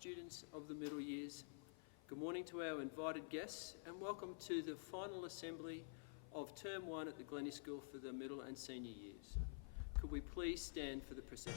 students of the middle years. Good morning to our invited guests and welcome to the final assembly of Term 1 at the Glennie School for the middle and senior years. Could we please stand for the procession?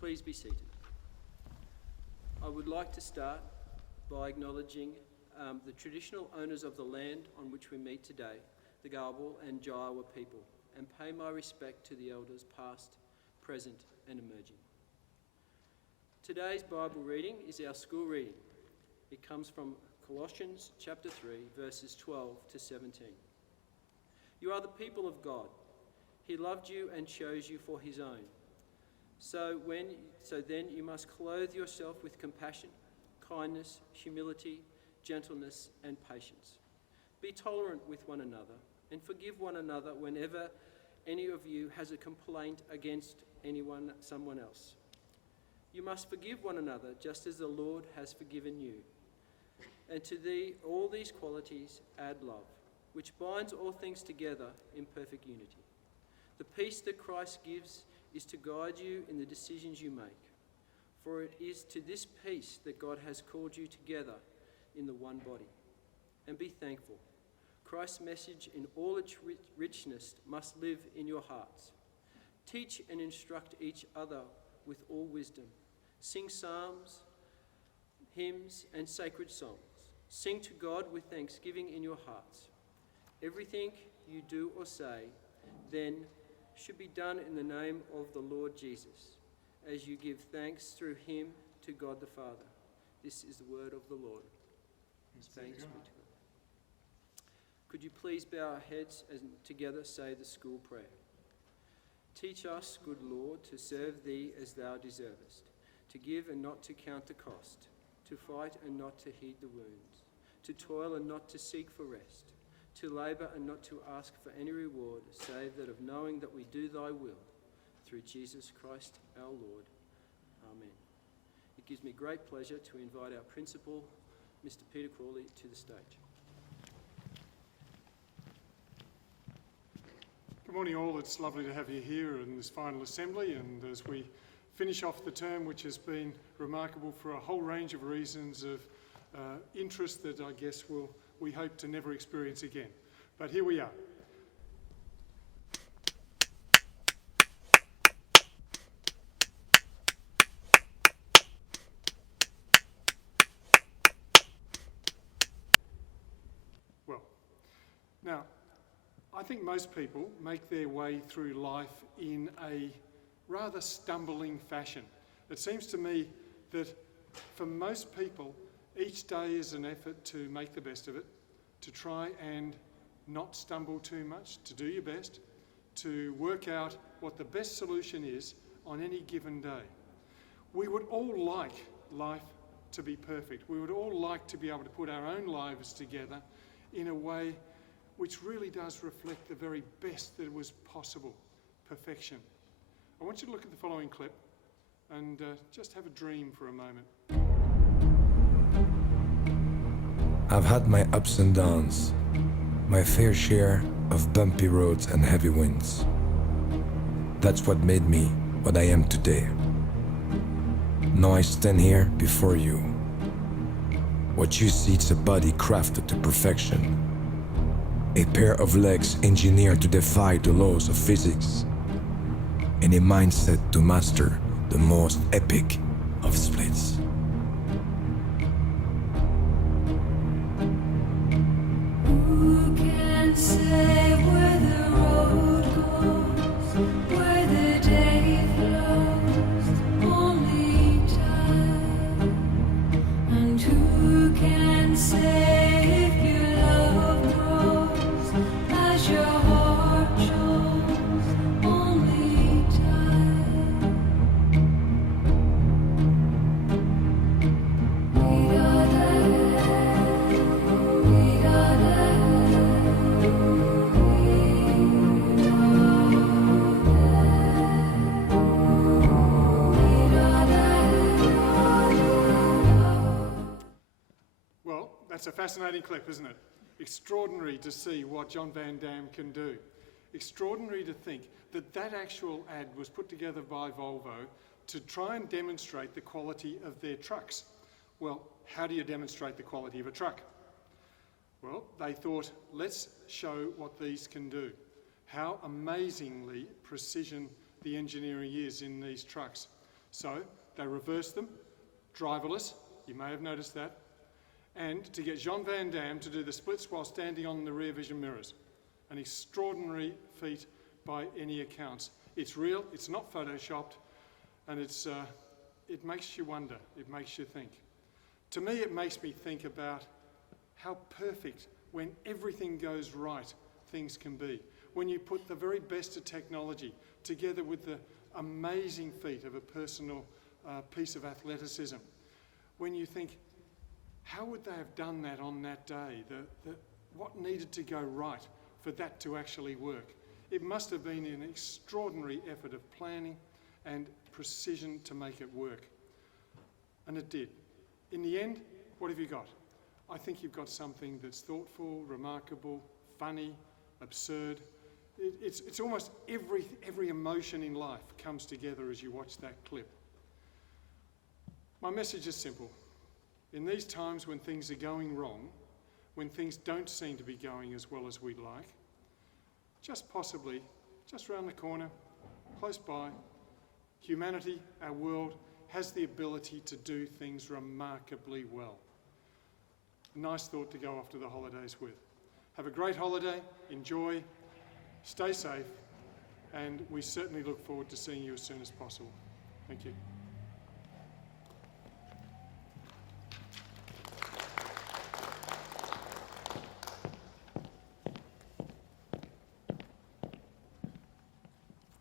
Please be seated. I would like to start by acknowledging the traditional owners of the land on which we meet today, the Gabal and Jawa people, and pay my respect to the elders past, present and emerging. Today's Bible reading is our school reading. It comes from Colossians chapter 3, verses 12 to 17. You are the people of God. He loved you and chose you for his own. So then you must clothe yourself with compassion, kindness, humility, gentleness, and patience. Be tolerant with one another and forgive one another whenever any of you has a complaint against someone else. You must forgive one another just as the Lord has forgiven you. And to all these qualities add love, which binds all things together in perfect unity. The peace that Christ gives is to guide you in the decisions you make. For it is to this peace that God has called you together in the one body. And be thankful. Christ's message in all its richness must live in your hearts. Teach and instruct each other with all wisdom. Sing psalms, hymns, and sacred songs. Sing to God with thanksgiving in your hearts. Everything you do or say, then, should be done in the name of the Lord Jesus, as you give thanks through him to God the Father. This is the word of the Lord. Thanks be to God. Could you please bow our heads and together say the school prayer? Teach us, good Lord, to serve thee as thou deservest, to give and not to count the cost, to fight and not to heed the wounds, to toil and not to seek for rest, to labour and not to ask for any reward, save that of knowing that we do thy will, through Jesus Christ our Lord. Amen. It gives me great pleasure to invite our principal, Mr. Peter Crawley, to the stage. Good morning all, it's lovely to have you here in this final assembly, and as we finish off the term, which has been remarkable for a whole range of reasons of interest that I guess we hope to never experience again. But here we are. Well, now, I think most people make their way through life in a rather stumbling fashion. It seems to me that for most people, each day is an effort to make the best of it, to try and not stumble too much, to do your best, to work out what the best solution is on any given day. We would all like life to be perfect. We would all like to be able to put our own lives together in a way which really does reflect the very best that was possible, perfection. I want you to look at the following clip and just have a dream for a moment. I've had my ups and downs, my fair share of bumpy roads and heavy winds. That's what made me what I am today. Now I stand here before you. What you see is a body crafted to perfection, a pair of legs engineered to defy the laws of physics, and a mindset to master the most epic of splits. Who can say where the road goes, where the day flows? Only time. And who can say if your love grows as your heart shows? Only time. We gotta That's a fascinating clip, isn't it? Extraordinary to see what John Van Damme can do. Extraordinary to think that that actual ad was put together by Volvo to try and demonstrate the quality of their trucks. Well, how do you demonstrate the quality of a truck? Well, they thought, let's show what these can do. How amazingly precision the engineering is in these trucks. So they reversed them, driverless, you may have noticed that, and to get Jean Van Damme to do the splits while standing on the rear vision mirrors. An extraordinary feat by any accounts. It's real, it's not photoshopped, and it makes you wonder, it makes you think. To me, it makes me think about how perfect, when everything goes right, things can be. When you put the very best of technology together with the amazing feat of a personal piece of athleticism. When you think, how would they have done that on that day? What needed to go right for that to actually work? It must have been an extraordinary effort of planning and precision to make it work. And it did. In the end, what have you got? I think you've got something that's thoughtful, remarkable, funny, absurd. It's almost every emotion in life comes together as you watch that clip. My message is simple. In these times when things are going wrong, when things don't seem to be going as well as we'd like, just possibly, just around the corner, close by, humanity, our world, has the ability to do things remarkably well. A nice thought to go off to the holidays with. Have a great holiday, enjoy, stay safe, and we certainly look forward to seeing you as soon as possible. Thank you.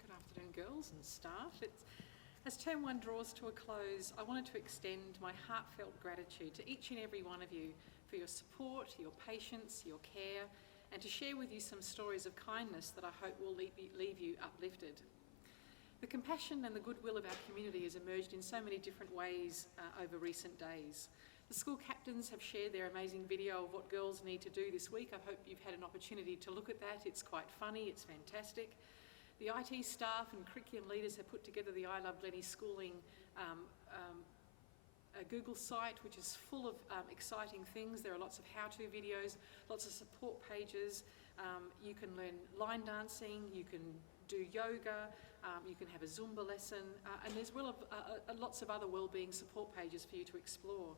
Good afternoon, girls and staff. As Term 1 draws to a close, I wanted to extend my heartfelt gratitude to each and every one of you for your support, your patience, your care, and to share with you some stories of kindness that I hope will leave you uplifted. The compassion and the goodwill of our community has emerged in so many different ways over recent days. The school captains have shared their amazing video of what girls need to do this week. I hope you've had an opportunity to look at that. It's quite funny, it's fantastic. The IT staff and curriculum leaders have put together the I Love Glennie Schooling a Google site which is full of exciting things. There are lots of how-to videos, lots of support pages. You can learn line dancing, you can do yoga, you can have a Zumba lesson, and there's lots of other wellbeing support pages for you to explore.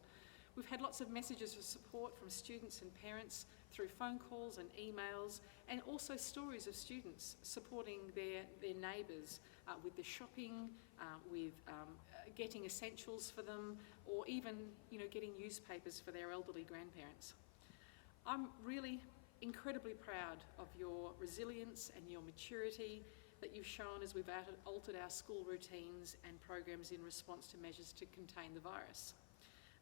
We've had lots of messages of support from students and parents through phone calls and emails, and also stories of students supporting their neighbours with the shopping, with getting essentials for them, or even getting newspapers for their elderly grandparents. I'm really incredibly proud of your resilience and your maturity that you've shown as we've altered our school routines and programs in response to measures to contain the virus.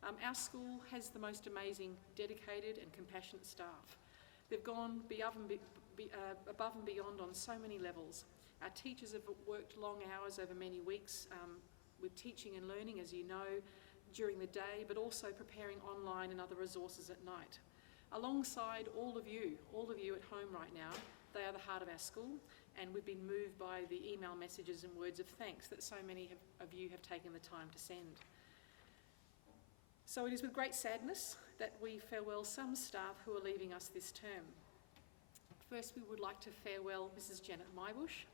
Our school has the most amazing, dedicated and compassionate staff. They've gone above and beyond on so many levels. Our teachers have worked long hours over many weeks with teaching and learning, as you know, during the day, but also preparing online and other resources at night. Alongside all of you at home right now, they are the heart of our school, and we've been moved by the email messages and words of thanks that so many of you have taken the time to send. So it is with great sadness that we farewell some staff who are leaving us this term. First, we would like to farewell Mrs. Janet Mybush,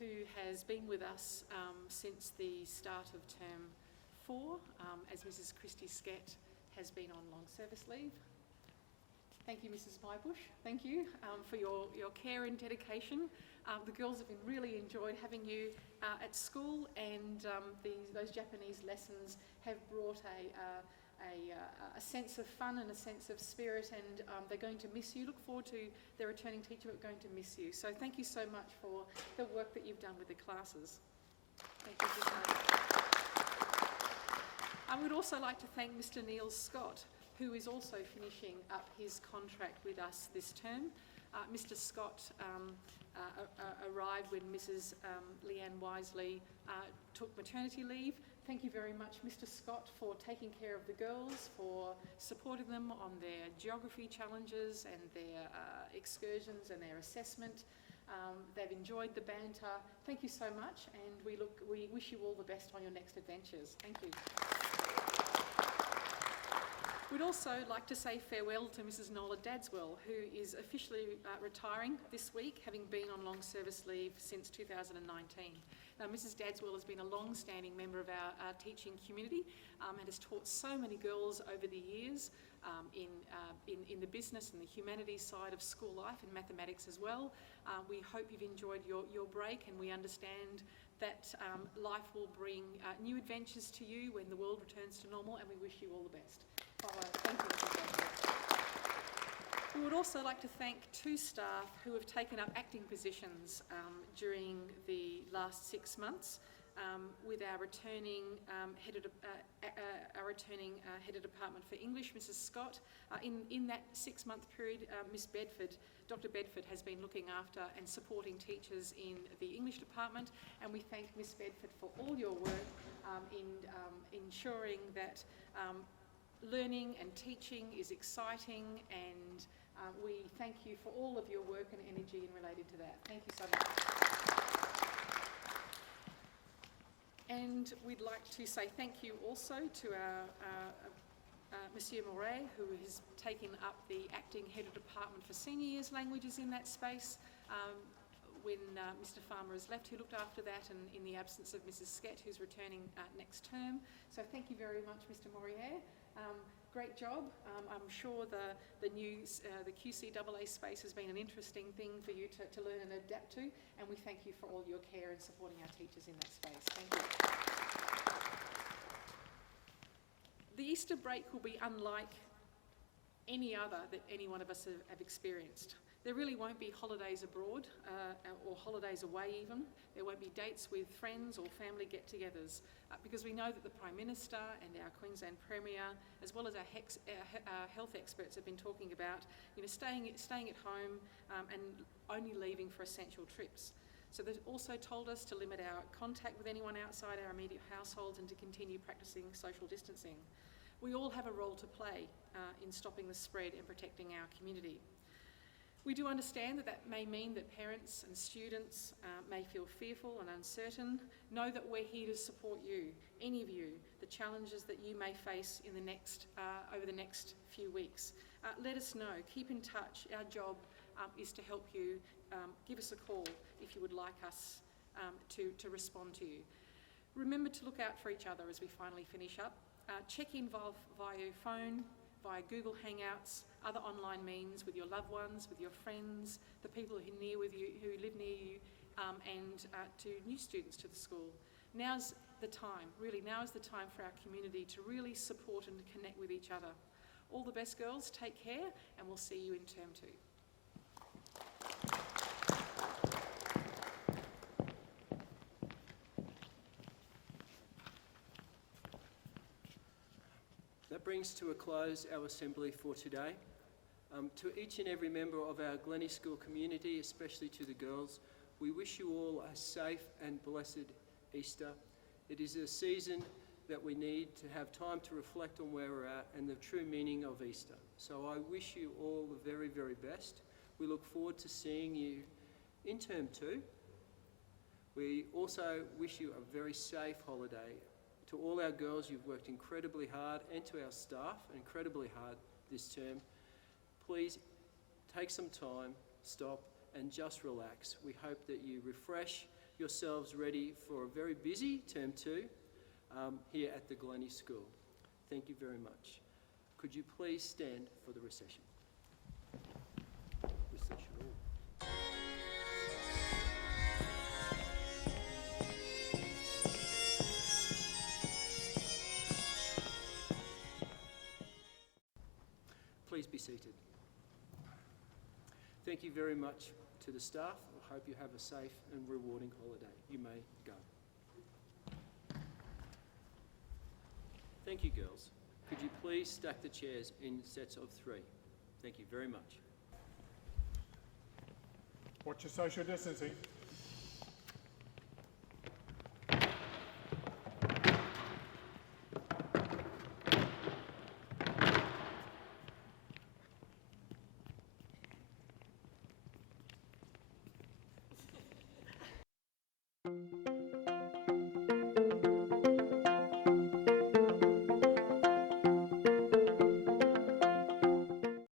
who has been with us since the start of term 4, as Mrs. Christy Skett has been on long service leave. Thank you, Mrs. Mybush. Thank you for your care and dedication. The girls have really enjoyed having you at school, and those Japanese lessons have brought a sense of fun and a sense of spirit, and they're going to miss you. Look forward to their returning teacher, but going to miss you. So thank you so much for the work that you've done with the classes. Thank you. I would also like to thank Mr. Neil Scott, who is also finishing up his contract with us this term. Mr. Scott arrived when Mrs. Leanne Wisely took maternity leave, thank you very much, Mr. Scott, for taking care of the girls, for supporting them on their geography challenges and their excursions and their assessment. They've enjoyed the banter. Thank you so much, and we wish you all the best on your next adventures. Thank you. We'd also like to say farewell to Mrs. Nola Dadswell, who is officially retiring this week, having been on long service leave since 2019. Now, Mrs. Dadswell has been a long-standing member of our teaching community and has taught so many girls over the years in the business and the humanities side of school life and mathematics as well. We hope you've enjoyed your break, and we understand that life will bring new adventures to you when the world returns to normal, and we wish you all the best. Bye. Thank you, Mrs. Dadswell. We would also like to thank 2 staff who have taken up acting positions during the last 6 months, with our returning head of department for English, Mrs. Scott. In that 6-month period, Miss Bedford, Dr. Bedford, has been looking after and supporting teachers in the English department, and we thank Miss Bedford for all your work in ensuring that learning and teaching is exciting, and we thank you for all of your work and energy in related to that. Thank you so much. And we'd like to say thank you also to our Monsieur Moret, who has taken up the acting head of department for senior years languages in that space. When Mr. Farmer has left, who looked after that, and in the absence of Mrs. Skett, who's returning next term. So thank you very much, Mr. Morier. Great job. I'm sure the new the QCAA space has been an interesting thing for you to learn and adapt to, and we thank you for all your care in supporting our teachers in that space. Thank you. The Easter break will be unlike any other that any one of us have experienced. There really won't be holidays abroad or holidays away even. There won't be dates with friends or family get-togethers because we know that the Prime Minister and our Queensland Premier, as well as our health experts, have been talking about staying at home and only leaving for essential trips. So they've also told us to limit our contact with anyone outside our immediate households and to continue practicing social distancing. We all have a role to play in stopping the spread and protecting our community. We do understand that may mean that parents and students may feel fearful and uncertain. Know that we're here to support you, any of you, the challenges that you may face in the over the next few weeks. Let us know, keep in touch. Our job is to help you. Give us a call if you would like us to respond to you. Remember to look out for each other as we finally finish up. Check in via your phone, via Google Hangouts, other online means with your loved ones, with your friends, the people who live near you, and to new students to the school. Now's the time, really, now is the time for our community to really support and connect with each other. All the best, girls. Take care, and we'll see you in term 2. That brings to a close our assembly for today. To each and every member of our Glennie School community, especially to the girls, we wish you all a safe and blessed Easter. It is a season that we need to have time to reflect on where we're at and the true meaning of Easter. So I wish you all the very, very best. We look forward to seeing you in term 2. We also wish you a very safe holiday. To all our girls, you've worked incredibly hard, and to our staff, incredibly hard this term. Please take some time, stop, and just relax. We hope that you refresh yourselves ready for a very busy term 2 here at the Glennie School. Thank you very much. Could you please stand for the recession? Please be seated. Thank you very much to the staff. I hope you have a safe and rewarding holiday. You may go. Thank you, girls. Could you please stack the chairs in sets of 3? Thank you very much. Watch your social distancing.